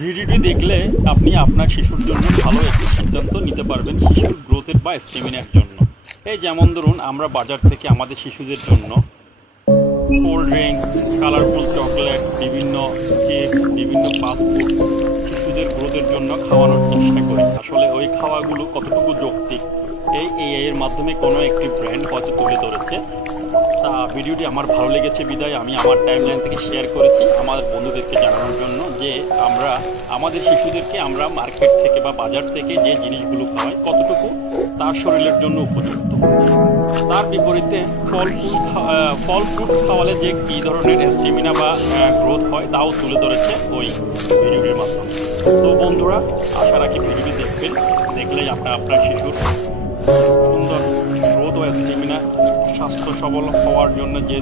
ভিডিওটি দেখলে আপনি আপনার শিশুর জন্য ভালো একটি সিদ্ধান্ত নিতে পারবেন শিশুর গ্রোথের বা স্টেমিনার জন্য। এই যেমন ধরুন, আমরা বাজার থেকে আমাদের শিশুদের জন্য কোল্ড ড্রিঙ্কস, কালারফুল চকলেট, বিভিন্ন চিপস, বিভিন্ন ফাস্টফুড শিশুদের গ্রোথের জন্য খাওয়ানোর চেষ্টা করি। আসলে ওই খাওয়াগুলো কতটুকু যৌক্তিক, এই এআই এর মাধ্যমে কোনো একটি ব্র্যান্ড হয়তো তুলে ধরেছে। তা ভিডিওটি আমার ভালো লেগেছে বিদায় আমি আমার টাইমলাইন থেকে শেয়ার করেছি আমার বন্ধুদেরকে জানানোর জন্য যে আমরা আমাদের শিশুদেরকে আমরা মার্কেট থেকে বা বাজার থেকে যে জিনিসগুলো খাওয়াই কতটুকু তার শরীরের জন্য উপযুক্ত। তার বিপরীতে ফল ফ্রুটস খাওয়ালে যে কী ধরনের স্টেমিনা বা গ্রোথ হয় তাও তুলে ধরেছে ওই ভিডিওটির মাধ্যমে। তো বন্ধুরা, আশা রাখি ভিডিওটি দেখবেন, দেখলেই আপনার শিশুর সুন্দর গ্রোথ ও স্টেমিনা, স্বাস্থ্য সবল হওয়ার জন্য যে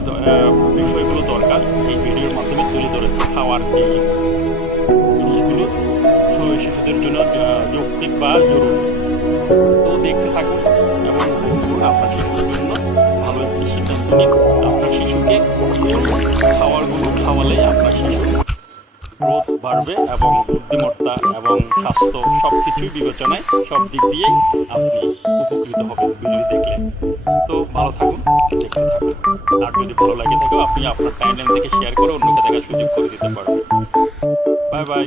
বিষয়গুলো দরকার এই ভিডিওর মাধ্যমে তুলে ধরেছে। খাওয়ার এই জিনিসগুলো শিশুদের জন্য যৌক্তিক বা জরুরি। তো দেখতে থাকুন এবং আপনার শিশুর জন্য ভালো একটি সিদ্ধান্ত নিন। আপনার শিশুকে খাবারগুলো খাওয়ালে আপনার শিশুর গ্রোথ বাড়বে এবং বুদ্ধিমত্তা এবং স্বাস্থ্য সব কিছুই বিবেচনায় সব দিক দিয়েই আপনি উপকৃত হবেন ভিডিও দেখলে। তো ভালো থাকুন, দেখতে থাকুন। আর যদি ভালো লাগে থাকে আপনি আপনার টাইমলাইন থেকে শেয়ার করে অন্যকে দেখার সুযোগ করে দিতে পারবেন। Bye bye.